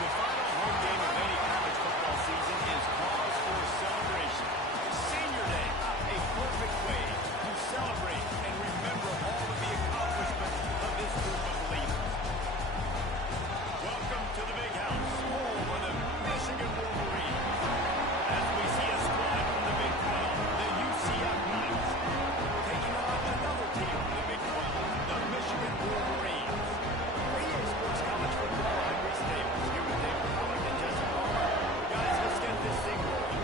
The final home game of any college football season is cause for celebration. Senior Day, a perfect way to celebrate and remember all of the accomplishments of this group of leaders. Welcome to the Big House, home of the Michigan Wolverines. As we see a squad from the Big 12, the UCF Knights, taking on another team from the Big 12, the Michigan Wolverines. Radio Sports College Football, I'm Reese Davis, here with David Pollack and Jesse Palmer. Guys, let's get this thing rolling.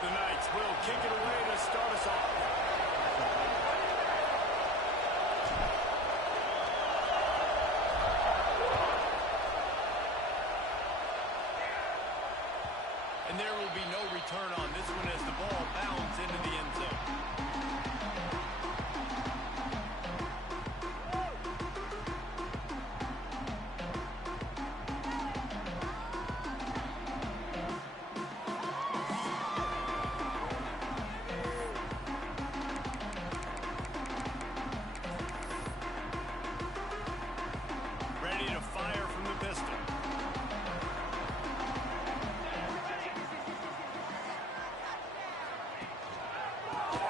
The Knights will kick it away to start us off. And there will be no return on this one as the ball bounds into the end zone. Ready to fire from the pistol.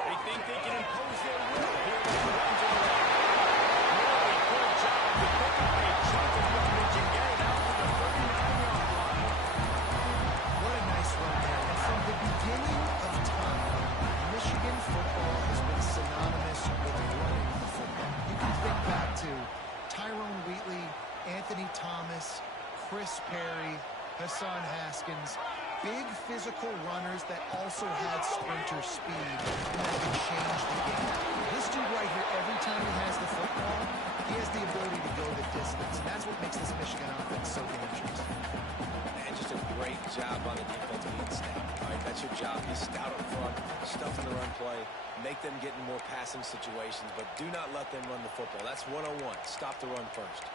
They think they can impose their will here with the run to the right. Really good job to pick up a chunk of yardage and get it out to the 39-yard line. What a nice run there. And from the beginning of time, Michigan football has been synonymous with running the football. You can think back to Tyrone Wheatley, Anthony Thomas, Chris Perry, Hassan Haskins, big physical runners that also had sprinter speed and that can change the game. This dude right here, every time he has the football, he has the ability to go the distance, and that's what makes this Michigan offense so dangerous. And just a great job on the defense being stout. All right, that's your job. Be stout up front, stuff in the run play, make them get in more passing situations, but do not let them run the football. That's 101. Stop the run first.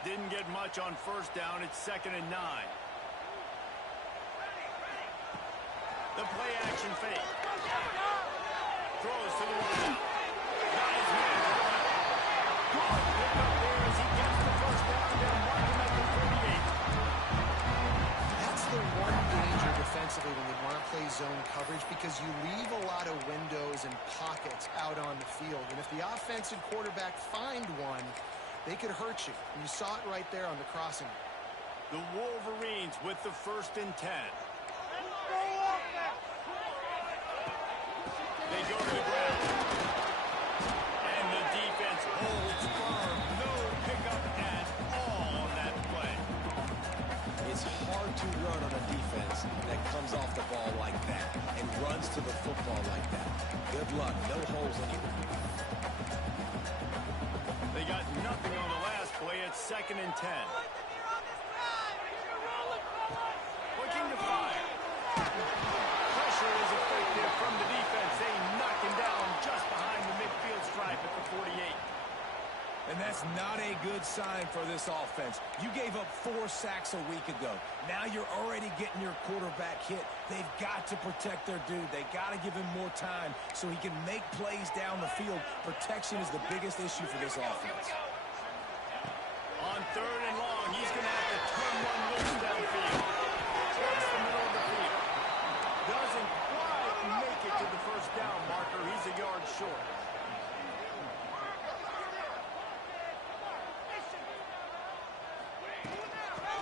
Didn't get much on first down. It's 2nd and 9. The play action fake. Throws to the right. Got his man to the right. Good pick up there as he gets the first down. They'll mark him at the 38. That's the one danger defensively when you want to play zone coverage, because you leave a lot of windows and pockets out on the field. And if the offensive quarterback find one, they could hurt you. You saw it right there on the crossing. The Wolverines with the 1st and 10. They go to the ground. And the defense holds firm. No pickup at all on that play. It's hard to run on a defense that comes off the ball like that and runs to the football like that. Good luck. No holes anywhere. They got nothing on the last play. It's 2nd and 10. Looking to fire. Pressure is effective from the defense. They knock him down just behind the midfield stripe at the 48. And that's not a good sign for this offense. You gave up 4 sacks a week ago. Now you're already getting your quarterback hit. They've got to protect their dude. They got to give him more time so he can make plays down the field. Protection is the biggest issue for this offense. On 3rd and long, he's going to have to turn one loose downfield. Towards the middle of the field. Doesn't quite make it to the first down marker. He's a yard short.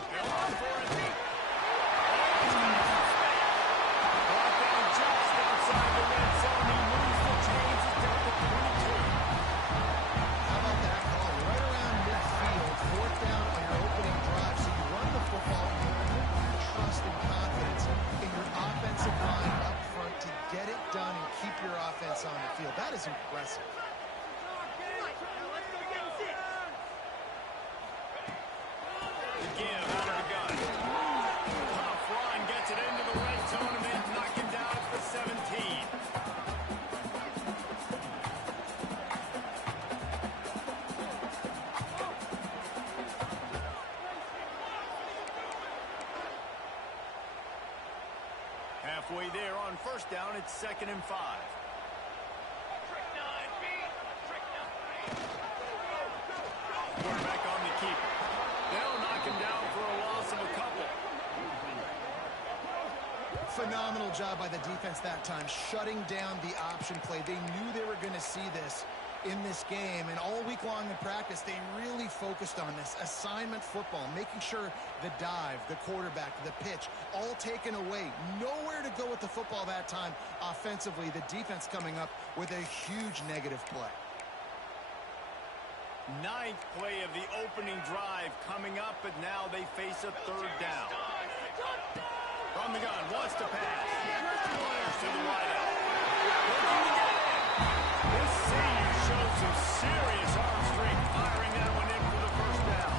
They're on for it. Brought down just outside the red zone. He moves the chains. He's down to 22. How about that call? Right around midfield, 4th down on your opening drive. So you run the football, you put your trust and confidence in your offensive line up front to get it done and keep your offense on the field. That is incredible. it's 2nd and 5. Quarterback on the keeper. They'll knock him down for a loss of a couple. Phenomenal job by the defense that time, shutting down the option play. They knew they were going to see this in this game, and all week long in practice, they really focused on this assignment football, making sure the dive, the quarterback, the pitch, all taken away. Nowhere to go with the football that time offensively. The defense coming up with a huge negative play. 9th play of the opening drive coming up, but now they face a 3rd down. From the gun, wants to pass. Fires to the wideout. Looking to get in. This senior shows some serious arm strength, firing that one in for the 1st down.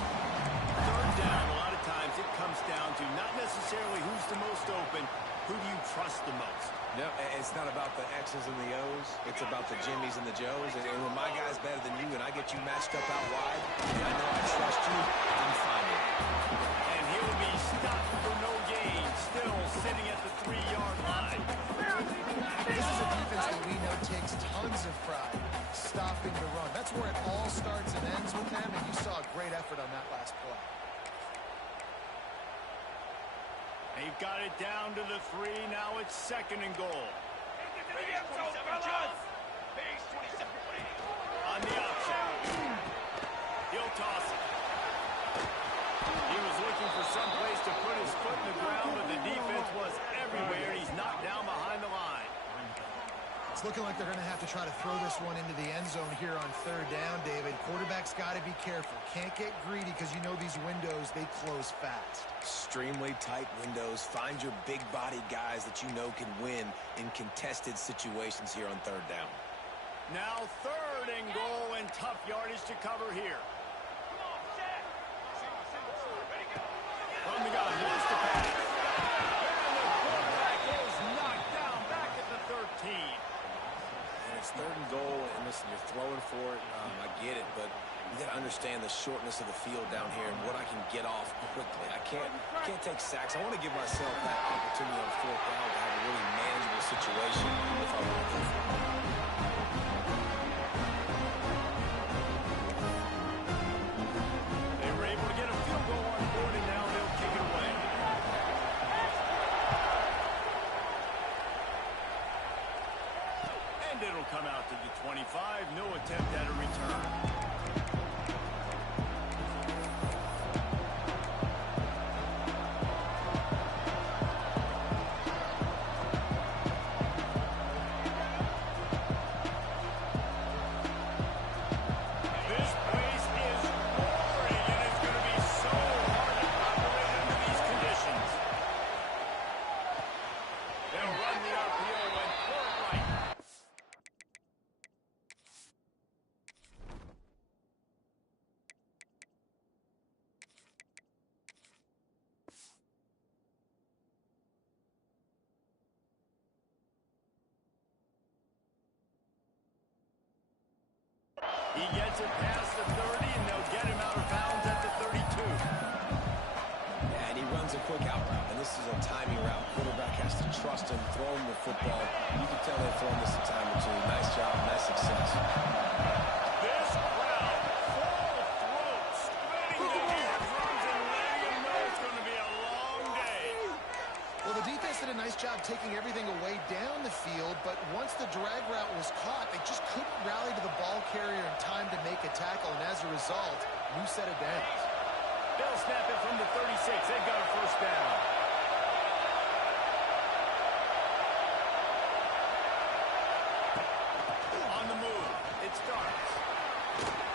3rd down, a lot of times it comes down to not necessarily who's the most open, who do you trust the most? No, it's not about the X's and the O's. It's about the Jimmies and the Joes. And when my guy's better than you and I get you matched up out wide, and I know I trust you, I'm finding it. And he'll be stopped for no gain, still sitting at the 3-yard line. This is a defense that we know takes tons of pride stopping the run. That's where it all starts and ends with them, and you saw a great effort on that last play. They've got it down to the 3. Now it's 2nd and goal. On the option. He'll toss it. He was looking for some place to put his foot in the ground, but the defense was everywhere, and he's knocked down behind the line. It's looking like they're going to have to try to throw this one into the end zone here on 3rd down, David. Quarterback's got to be careful. Can't get greedy because you know these windows, they close fast. Extremely tight windows. Find your big-bodied guys that you know can win in contested situations here on 3rd down. Now 3rd and goal, and tough yardage to cover here. From the gun, wants to pass. And the quarterback is knocked down back at the 13. And it's 3rd and goal, and listen, you're throwing for it. I get it, but you got to understand the shortness of the field down here and what I can get off quickly. I can't take sacks. I want to give myself that opportunity on 4th down to have a really manageable situation if I want to go for it. They were able to get a field goal on board, and now they'll kick it away. And it'll come out to the 25. No attempt at a return. This place is roaring, and it's going to be so hard to operate under these conditions. They'll run the RPO and pull it right. He gets it past the 30, and they'll get him out of bounds at the 32. And he runs a quick out route, and this is a timing route. Quarterback has to trust him, throw him the football. You can tell they've thrown this a time or two. Nice job, nice success. This crowd, full throat, splitting the eardrums and letting him know it's going to be a long day. Well, the defense did a nice job taking everything away down the field, but once the drag route was caught, they just couldn't rally to the ball carrier in time to make a tackle, and as a result, new set of downs. They'll snap it from the 36. They've got a 1st down. On the move, it starts.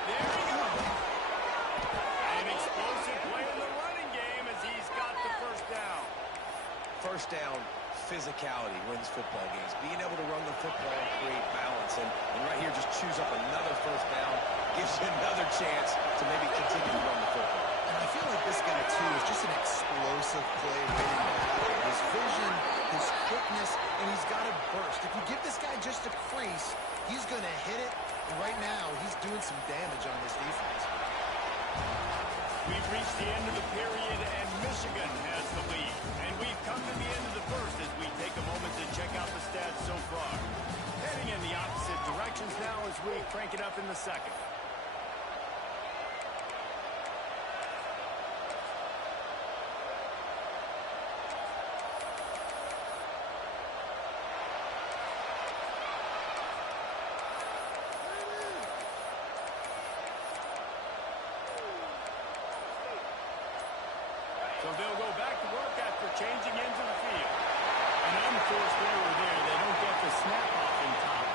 There he goes. An explosive play in the running game as he's got the 1st down. 1st down, physicality wins football games. Being able to run the football and create balance. And right here, just choose up another 1st down, gives you another chance to maybe continue to run the football. And I feel like this guy, too, is just an explosive play waiting to happen. His vision, his quickness, and he's got a burst. If you give this guy just a crease, he's going to hit it. And right now, he's doing some damage on this defense. We've reached the end of the period, and Michigan has the lead. And we've come to the end of the first as we take a moment to check out the stats so far. Heading in the opposite directions now as we crank it up in the second. So they'll go back to work after changing into the field. An unforced error there. They don't get the snap off in time.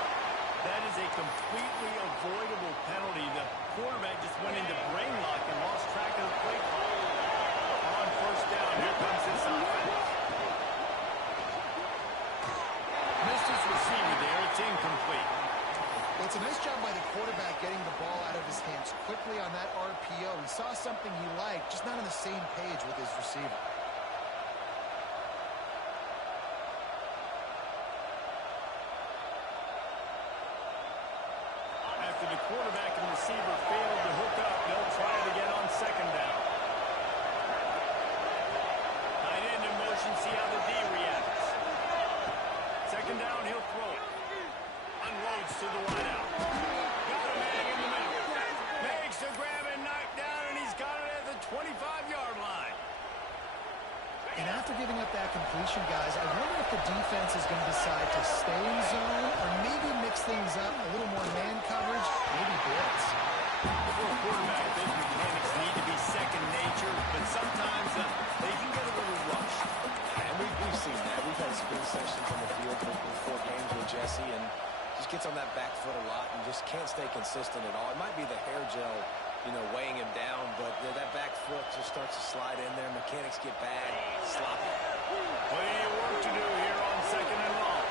That is a completely avoidable penalty. The quarterback just went into brain lock and lost track of the play call. On first down, here comes this offense. Missed his receiver there. It's incomplete. Well, it's a nice job by the quarterback getting the ball out of his hands quickly on that RPO. He saw something he liked, just not on the same page with his receiver. After the quarterback and receiver failed to hook up, they'll try it again on second down. Tight end in motion, see how the D reacts. Second down, he'll throw it. Unloads to the wideout. Got a man in the middle. Makes the grab and knock down, and he's got it at the 25-yard line. And after giving up that completion, guys, I wonder if the defense is going to decide to stay in zone or maybe mix things up, a little more man coverage, maybe blitz. For a quarterback, those mechanics need to be second nature, but sometimes they can get a little rushed. And we've seen that. We've had spin sessions on the field before games with Jesse, and just gets on that back foot a lot and just can't stay consistent at all. It might be the hair gel, weighing him down, but that back foot just starts to slide in there. Mechanics get bad, sloppy. Plenty of work to do here on second and long.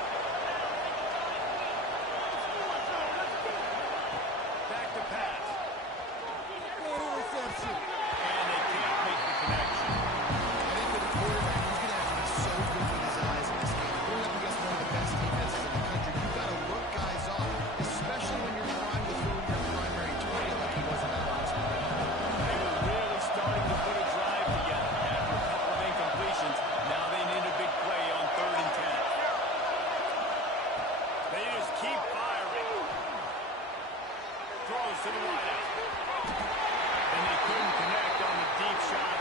Back to pass. Interception. And they can't make the connection. I think for the quarterback, he's going to have to be so good with his eyes in this game. Going up against one of the best defenses in the country, you've got to look guys off, especially when you're trying to throw your primary target like he was in that last one. They were really starting to put a drive together after a couple of incompletions. Now they need a big play on 3rd and 10. They just keep firing. Throws to the wideout. And they couldn't connect on the deep shot.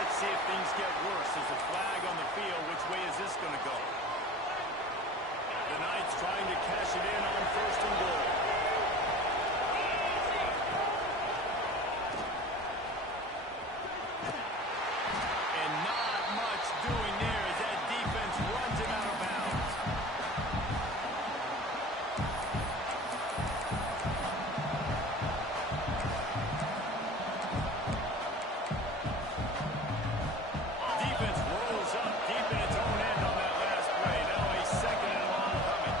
Let's see if things get worse. There's a flag on the field. Which way is this going to go? The Knights trying to cash it in on 1st and goal. And not much doing there as that defense runs it out of bounds. Defense rolls up deep in its own end on that last play. Now a second and long coming.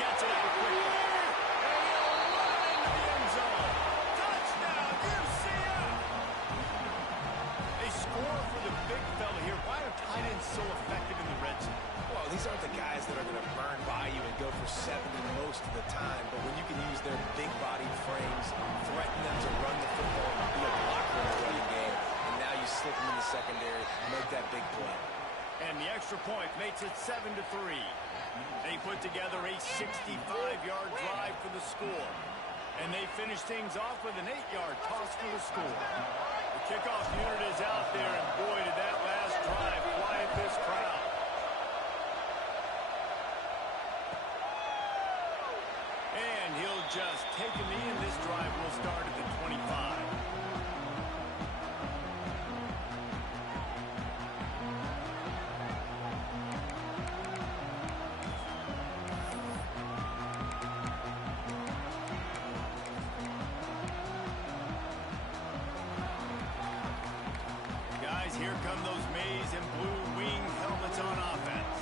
Gets it out quickly. And he'll run into the end zone. Touchdown, UCF! They score for the big fella here. Why are tight ends so effective in the red zone? Well, these aren't the guys that are going to burn by you and go for 70 most of the time, but when you can use their big-bodied frames, threaten them to run the football and be a blocker in the running game, and now you slip them in the secondary, make that big play. And the extra point makes it 7-3. They put together a 65-yard drive for the score. And they finish things off with an 8-yard toss for the score. The kickoff unit is out there, and boy, did that last drive quiet this crowd. And he'll just take him in. This drive will start at the 25. Guys, here come those maize and blue wing helmets on offense.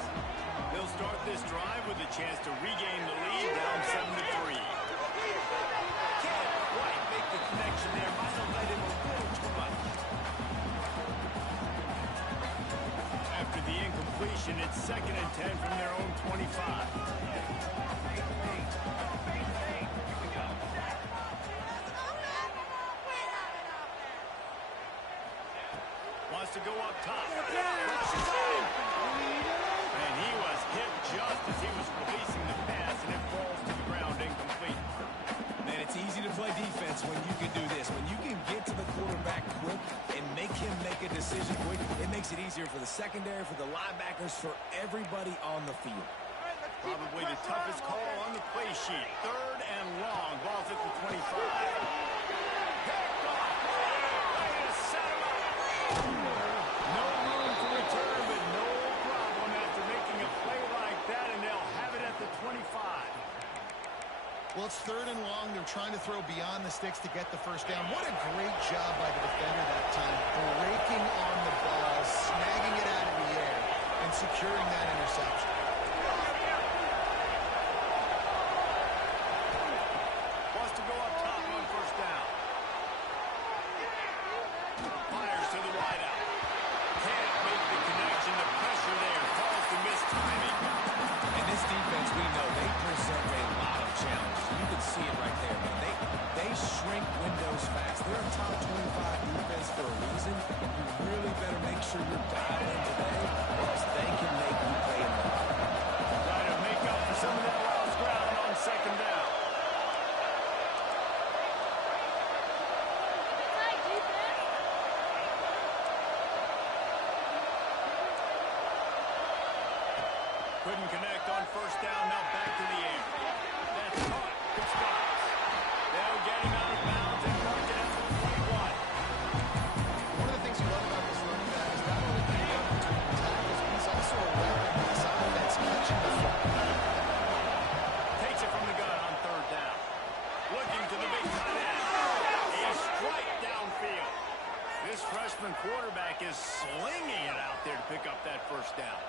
They'll start this drive with a chance to regain the lead down 7-3. Can't quite make the connection there. Might have led him a little too much. After the incompletion, it's 2nd and 10 from their own 25. play defense when you can do this. When you can get to the quarterback quick and make him make a decision quick, it makes it easier for the secondary, for the linebackers, for everybody on the field. Probably the toughest call on the play sheet. 3rd and long. Ball's at the 25. Picked off. Way to set him up. No room for return, but no problem after making a play like that, and they'll have it at the 25. Well, it's 3rd and long. They're trying to throw beyond the sticks to get the first down. What a great job by the defender that time. Breaking on the ball, snagging it out of the air, and securing that interception. Wants to go up top on 1st down. Fires to the wideout. Can't make the connection. The pressure there falls to miss timing. And this defense, we know, they present a lot of challenges. You can see it right there, man. They shrink windows fast. They're a top 25 defense for a reason. You really better make sure you're dialed in today, or else they can make you pay in the Trying to make up for some of that lost ground on 2nd down. Couldn't connect on 1st down. Now back to the air. That's caught. Good stops. They'll get him out of bounds and mark it at the 21. One of the things you love about this running back is not only can he run between the tackles, but he's also a weapon in this offense catching the football. Takes it from the gun on 3rd down. Looking to the big tight end. A strike downfield. This freshman quarterback is slinging it out there to pick up that 1st down.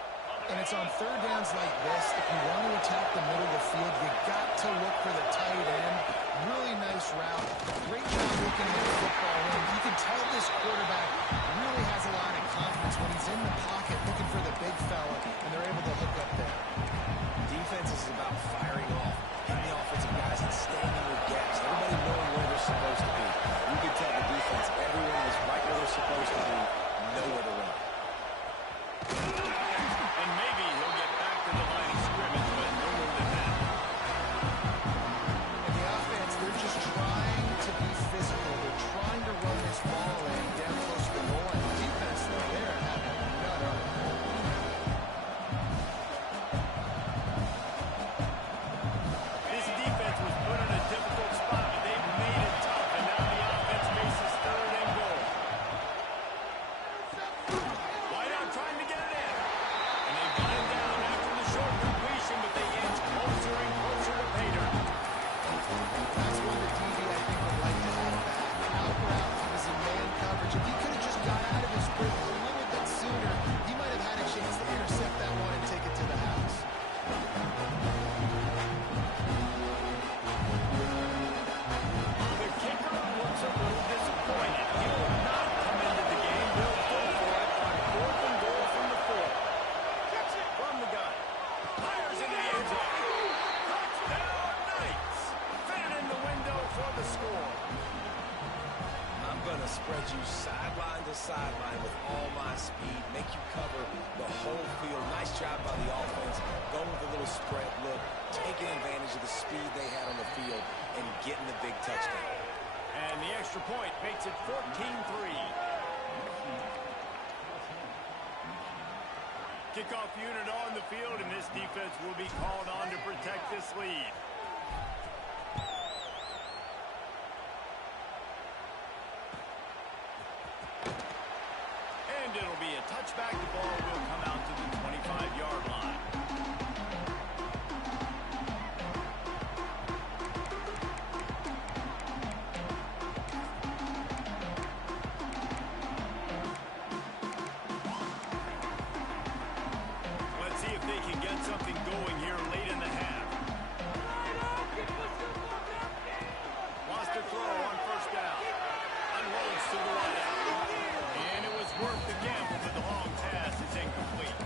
And it's on 3rd downs like this. If you want to attack the middle of the field, you got to look for the tight end. Really nice route. Great job looking at the football in. You can tell this quarterback really has a lot of confidence when he's in the pocket looking for the big fella, and they're able to hook up there. Defense is about firing off, hitting the offensive guys, and staying in your gaps. Everybody knowing where they're supposed to be. You can tell the defense, everyone is right where they're supposed to be, nowhere to run. And maybe he'll get back to the line of scrimmage, but no more than that. And the offense, they're just trying to be physical. They're trying to run this ball in down close to the goal line. The defense, though, they're having none of it. This defense was put in a difficult spot, but they've made it tough, and now the offense faces 3rd and goal. Wideout trying to get it in. And they got him down after the short completion, but they inch closer and closer to pay dirt. That's one that DB, I think, would like to have back. Out route, he was in man coverage. If he could have just got out of his break a little bit sooner, he might have had a chance to intercept that one and take it to the house. The kicker looks a little disappointed. He will not come into the game. He'll go for it on 4th and goal from the 4. From the gun. Fires into the end zone. Touchdown, Knights. Fan in the window for the score. I'm going to spread you sideline to sideline with all my speed, make you cover the whole field. Nice job by the offense, going with a little spread look, taking advantage of the speed they had on the field, and getting the big touchdown. And the extra point makes it 14-3. Kickoff unit on the field, and this defense will be called on to protect this lead. And it'll be a touchback. The ball will come out to the 25-yard line. Let's see if they can get something going here late in the half. Lost a throw on 1st down. Unloads to the wideout. And it was worth the gamble, but the long pass is incomplete.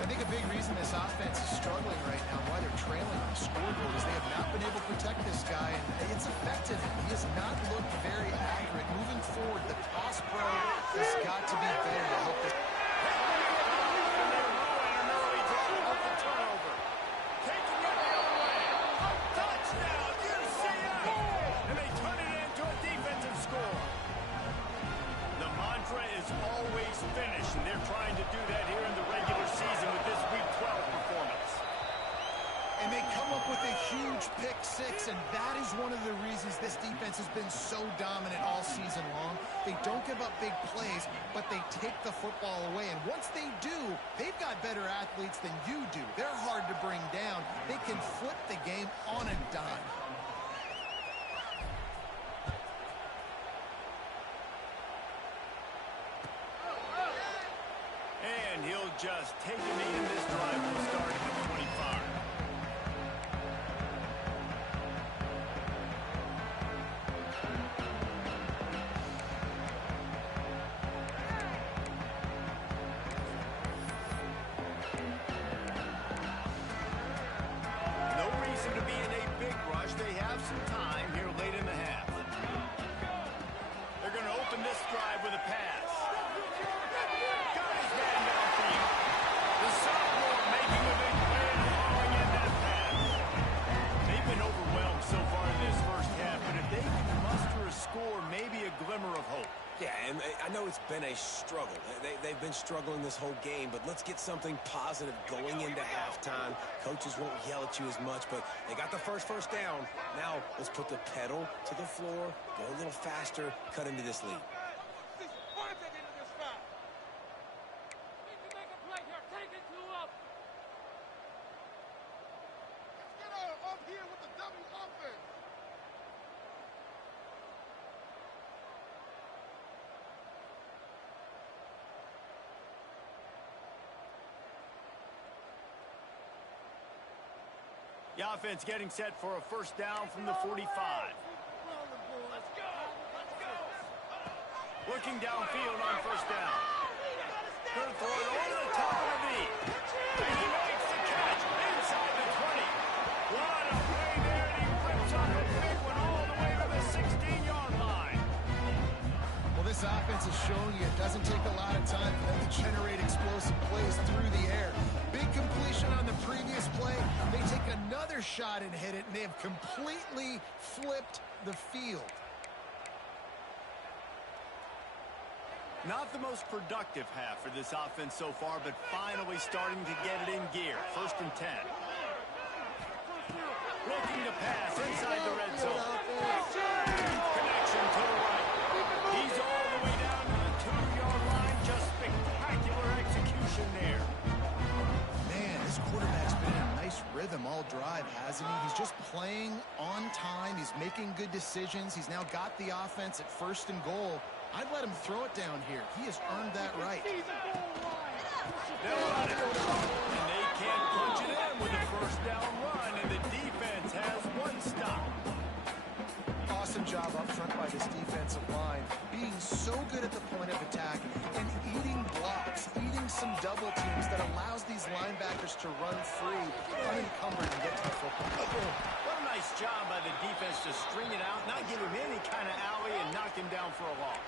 I think a big reason this offense is struggling right now, why they're trailing on the scoreboard, is they have not been able to protect this guy, and it's affected him. He has not looked very accurate. Moving forward, the pass pro has got to be better to help this. Taking it the other way. Touchdown, UCF! And they one of the reasons this defense has been so dominant all season long. They don't give up big plays, but they take the football away. And once they do, they've got better athletes than you do. They're hard to bring down. They can flip the game on a dime. And he'll just take a knee, and this drive will start at the 25. No reason to be in a big rush. They have some time here late in the half. They're going to open this drive with a pass. Got his man downfield. The sophomore making a big play and throwing in that pass. They've been overwhelmed so far in this first half, but if they can muster a score, maybe a glimmer of hope. Yeah, and I know it's been a struggle. They've been struggling this whole game, but let's get something positive going into halftime. Coaches won't yell at you as much, but they got the first down. Now let's put the pedal to the floor, go a little faster, cut into this lead. The offense getting set for a first down from the 45. Looking downfield on first down. Good throw it over the top of the knee. And he makes the catch inside the 20. What a play there, and he rips off a big one all the way to the 16-yard line. Well, this offense is showing you it doesn't take a lot of time for them to generate explosive plays through the air. Big completion on the previous play. They take another shot and hit it, and they have completely flipped the field. Not the most productive half for this offense so far, but finally starting to get it in gear. First and 10. Looking to pass inside the red zone. Connection to the right. He's all the way down to the 2-yard line. Just spectacular execution there. Man, this quarterback's been in a nice rhythm all drive, hasn't he? He's just playing on time. He's making good decisions. He's now got the offense at first and goal. I'd let him throw it down here. He has earned that right. They'll run it. And they can't punch it in with a first down run, and the defense has one stop. Awesome job up front by this defensive line, being so good at the point of attack and eating blocks, eating some double teams that allows these linebackers to run free, unencumbered, and get to the football. What a nice job by the defense to string it out, not give him any kind of alley, and knock him down for a loss.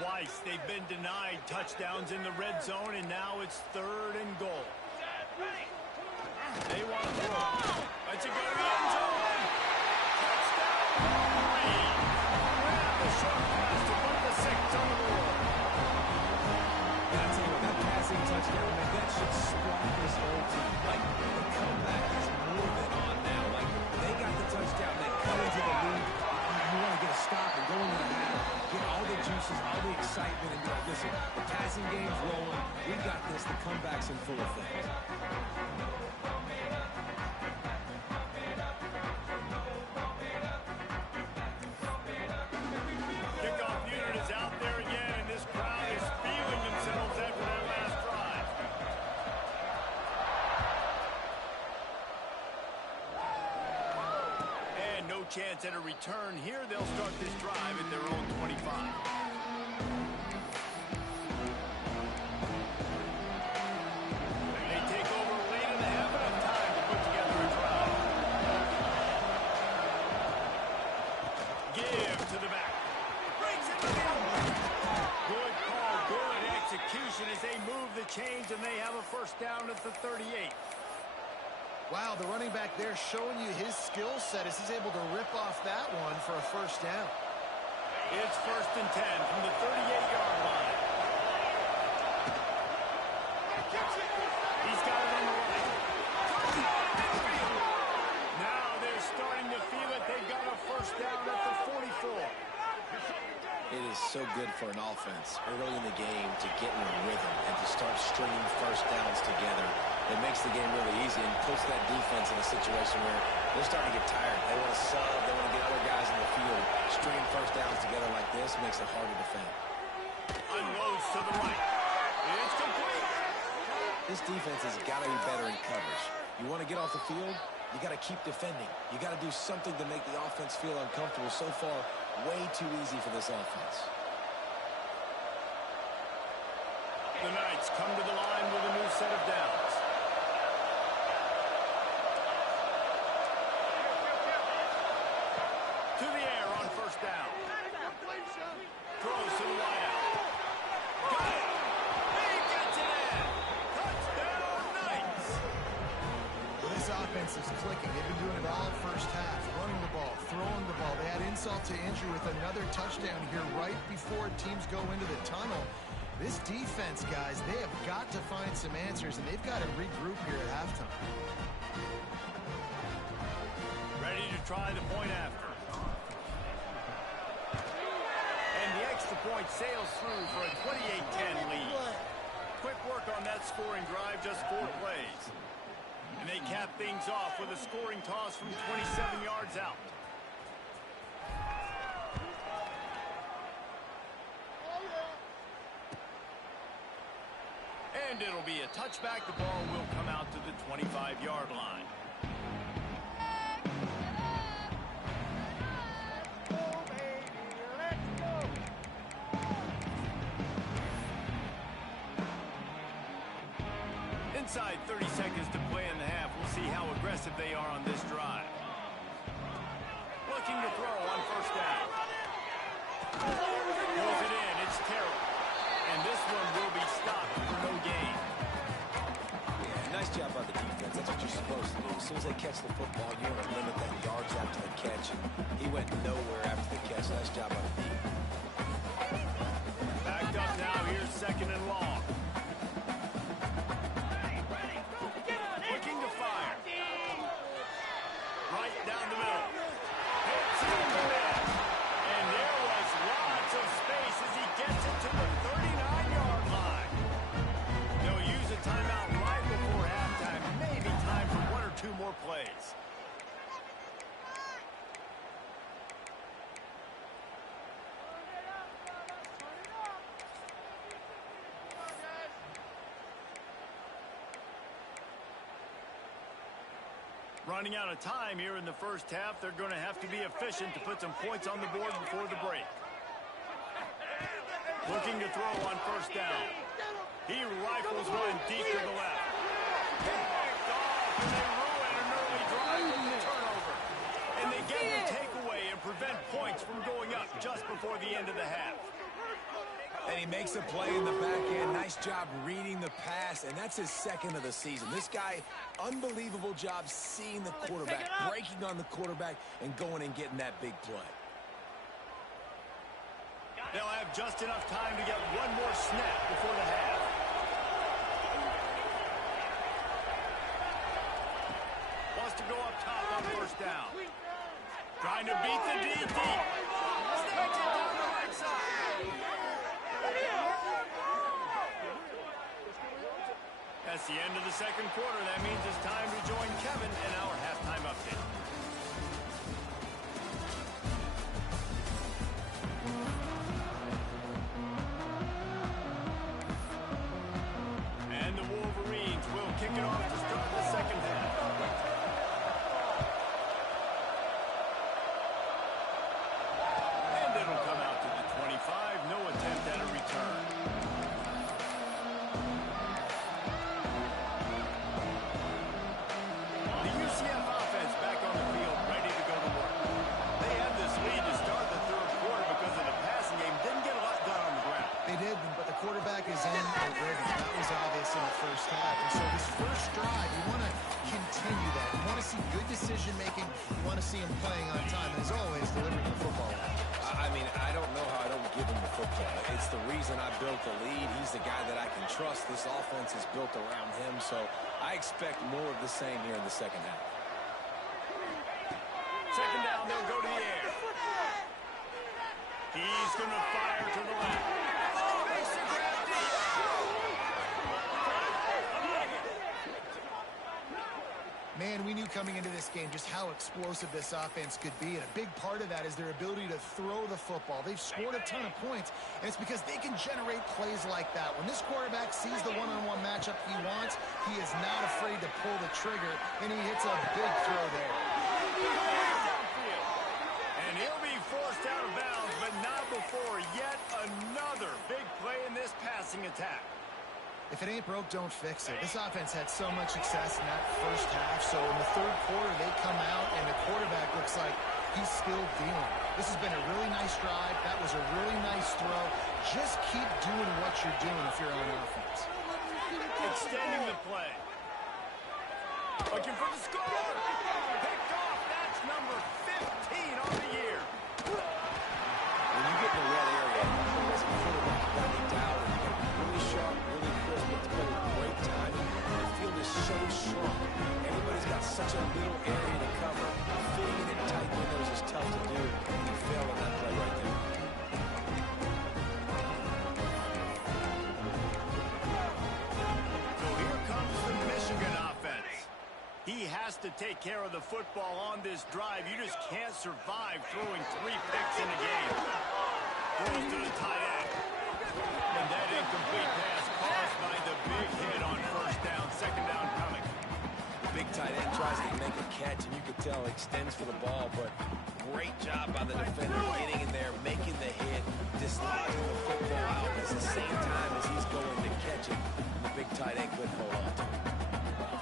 Twice they've been denied touchdowns in the red zone, and now it's 3rd and goal. They want to throw. Let's it go to the end zone. Touchdown, Reed. Grab the short pass to put the 6 on the board. I tell you what, that passing touchdown, man, that should spark this whole team. Like, the comeback is more than on now. Like, they got the touchdown, they cut into the lead. You want to get a stop and go into the half, get all the juices, all the excitement, and listen, the passing game's rolling. We got this. The comeback's in full effect. Kickoff unit is out there again, and this crowd is feeling themselves after their last drive. And no chance at a return here. They'll start this drive at their own 25. They take over late in the half, enough time to put together a drive. Give to the back. Breaks it to the open. Good call, good execution as they move the chains, and they have a first down at the 38. Wow, the running back there showing you his skill set as he's able to rip off that one for a first down. It's 1st and 10 from the 38-yard line. He's got it on the right. Now they're starting to feel it. They've got a 1st down at the 44. It is so good for an offense early in the game to get in a rhythm and to start stringing 1st downs together. It makes the game really easy and puts that defense in a situation where they're starting to get tired. They want to sub. They want to get other guys in the field. Stringing 1st downs together like this makes it hard to defend. Unloads to the right. It's complete. This defense has got to be better in coverage. You want to get off the field, you got to keep defending. You got to do something to make the offense feel uncomfortable. So far, way too easy for this offense. The Knights come to the line with a new set of downs. To the air on 1st down. Throws to the wideout. Got it. He gets it in. Touchdown, Knights. Well, this offense is clicking. They've been doing it all 1st half. Running the ball, throwing the ball. They had insult to injury with another touchdown here right before teams go into the tunnel. This defense, guys, they have got to find some answers, and they've got to regroup here at halftime. Ready to try the point after. And the extra point sails through for a 28-10 lead. Quick work on that scoring drive, just 4 plays. And they cap things off with a scoring toss from 27 yards out. And it'll be a touchback. The ball will come out to the 25-yard line. Inside 30 seconds to play in the half. We'll see how aggressive they are on this drive. Looking to throw on 1st down. Goes it in. It's Terrell. And this one will be stopped for no gain. Yeah, nice job by the defense. That's what you're supposed to do. As soon as they catch the football, you want to limit that yards after the catch. And he went nowhere after the catch. Nice job by the defense. Backed up now. Here's 2nd and long. Looking to fire. Right down the middle. Hits in the middle. And there was lots of space as he gets it to the 39-yard line. They'll use a timeout right before halftime. Maybe time for 1 or 2 more plays. Running out of time here in the 1st half. They're going to have to be efficient to put some points on the board before the break. Looking to throw on 1st down. He rifles one deep to the left. Picked off, and they ruin an early drive with the turnover. And they get the takeaway and prevent points from going up just before the end of the half. And he makes a play in the back end. Nice job reading the pass, and that's his 2nd of the season. This guy, unbelievable job seeing the quarterback, breaking on the quarterback, and going and getting that big play. They'll have just enough time to get one more snap before the half. Wants to go up top on 1st down. Trying to beat the DT. Snakes it down the right side. That's the end of the 2nd quarter. That means it's time to join Kevin in our halftime update. And the Wolverines will kick it off to start the 2nd half. And it'll come out to the 25. No attempt at a return. The UCF offense back on moving, but the quarterback is in a rhythm. That was obvious in the first half. And so this first drive, you want to continue that. You want to see good decision-making. You want to see him playing on time. And as always, delivering the football. I mean, I don't know how I don't give him the football. It's the reason I built the lead. He's the guy that I can trust. This offense is built around him, so I expect more of the same here in the second half. Second down, they'll go to the air. He's going to fire to the left. Oh, makes the grab deep. Man, we knew coming into this game just how explosive this offense could be, and a big part of that is their ability to throw the football. They've scored a ton of points, and it's because they can generate plays like that. When this quarterback sees the one-on-one matchup he wants, he is not afraid to pull the trigger, and he hits a big throw there. And he'll be forced out of bounds, but not before yet another big play in this passing attack. If it ain't broke, don't fix it. This offense had so much success in that first half, so in the third quarter, they come out, and the quarterback looks like he's still dealing. This has been a really nice drive. That was a really nice throw. Just keep doing what you're doing if you're on offense. Extending the play. Looking for the score. Picked off. That's number 15 on the year. When you get in the red area, as a quarterback, you got to be down. You got to be really sharp, really crisp, but to play with great timing. The field is so strong. Everybody's got such a little area to cover. Fitting it in tight windows is tough to do, and you fail on that play right there. So here comes the Michigan offense. He has to take care of the football on this drive. You just can't survive throwing 3 picks in a game. Throws to the tight end. And that incomplete pass caused by the big hit on first down. Second down coming. Big tight end tries to make a catch, and you could tell extends for the ball, but great job by the defender getting in there, making the hit, dislodging the football out at the same time as he's going to catch it. And the big tight end couldn't hold on to it.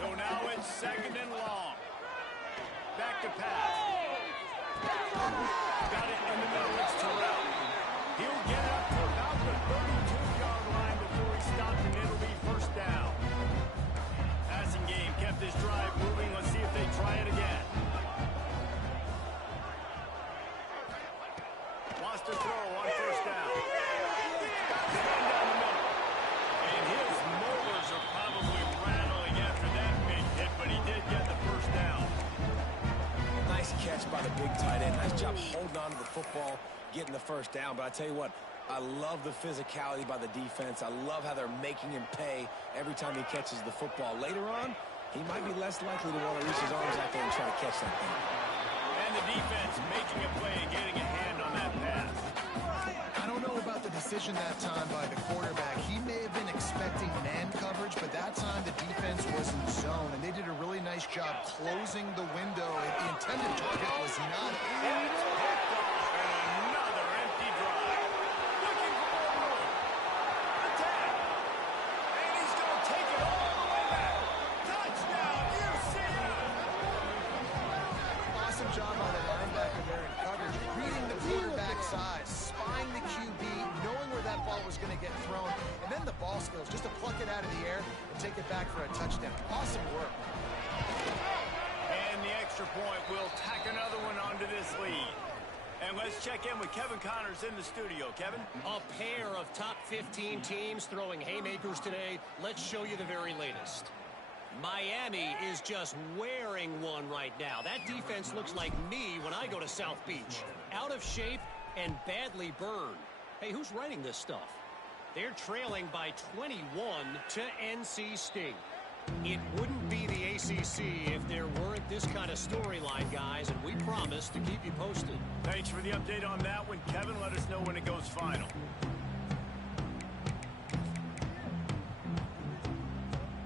So now it's second and long. Back to pass. Got it in the middle. It's Terrell. He'll get it up to about the 32-yard line before he stopped, and it'll be first down. Passing game kept this drive moving. Let's see if they try it again. Wants to throw on first down. Down the middle. And his molars are probably rattling after that big hit, but he did get the first down. Nice catch by the big tight end. Nice job holding on to the football, getting the first down. But I tell you what, I love the physicality by the defense. I love how they're making him pay every time he catches the football. Later on, he might be less likely to want to reach his arms out there and try to catch that thing. And the defense making a play and getting a hand on that pass. I don't know about the decision that time by the quarterback. He may have been expecting man coverage, but that time the defense was in zone, and they did a really nice job closing the window. The intended target was not. It's picked off, and another empty drive. Looking for more room. Attack. And he's going to take it all the way back. Touchdown, UCF. Awesome job by the linebacker there in coverage, reading the quarterback's eyes, spying the QB, knowing where that ball was going to get thrown, and then the ball skills just to pluck it out of the air and take it back for a touchdown. Awesome work. And the extra point will tack another one onto this lead. And let's check in with Kevin Connors in the studio. Kevin? A pair of top 15 teams throwing haymakers today. Let's show you the very latest. Miami is just wearing one right now. That defense looks like me when I go to South Beach. Out of shape and badly burned. Hey, who's writing this stuff? They're trailing by 21 to NC State. It wouldn't be the ACC if there weren't this kind of storyline, guys, and we promise to keep you posted. Thanks for the update on that one, Kevin. Let us know when it goes final.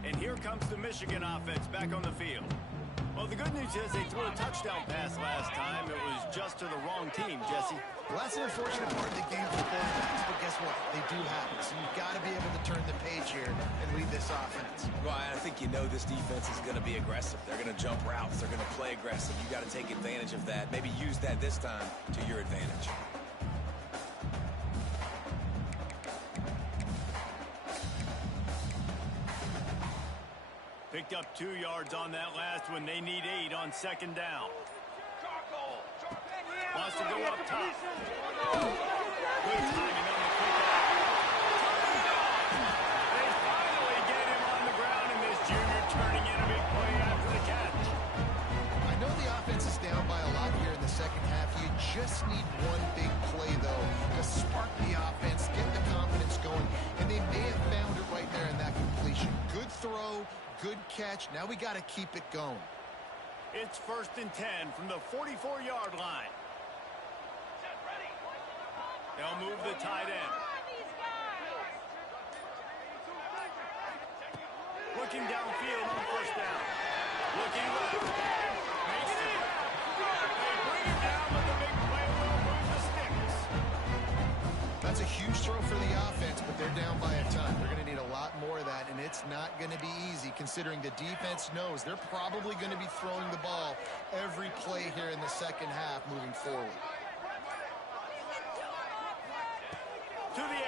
And here comes the Michigan offense back on the field. Well, the good news is they threw a touchdown pass last time. It was just to the wrong team, Jesse. Well, that's an unfortunate part of the game for quarterbacks, but guess what? They do have it. So you've got to be able to turn the page here and lead this offense. Well, I think you know this defense is going to be aggressive. They're going to jump routes. They're going to play aggressive. You got to take advantage of that. Maybe use that this time to your advantage. picked up 2 yards on that last one. They need 8 on second down. Wants to go up top. Good timing on the kickoff. They finally get him on the ground, and this junior turning in a big play after the catch. I know the offense is down by a lot here in the second half. You just need one big play, though, to spark the offense, get the confidence going, and they may have found it right there in that completion. Good throw, good catch. Now we got to keep it going. It's 1st and 10 from the 44-yard line. They'll move the tight end. Looking downfield on 1st down. Looking left. Makes it. They bring him down, but the big play will move the sticks. That's a huge throw for the offense, but they're down by a ton. They're going to need a lot more of that, and it's not going to be easy considering the defense knows they're probably going to be throwing the ball every play here in the second half moving forward. To the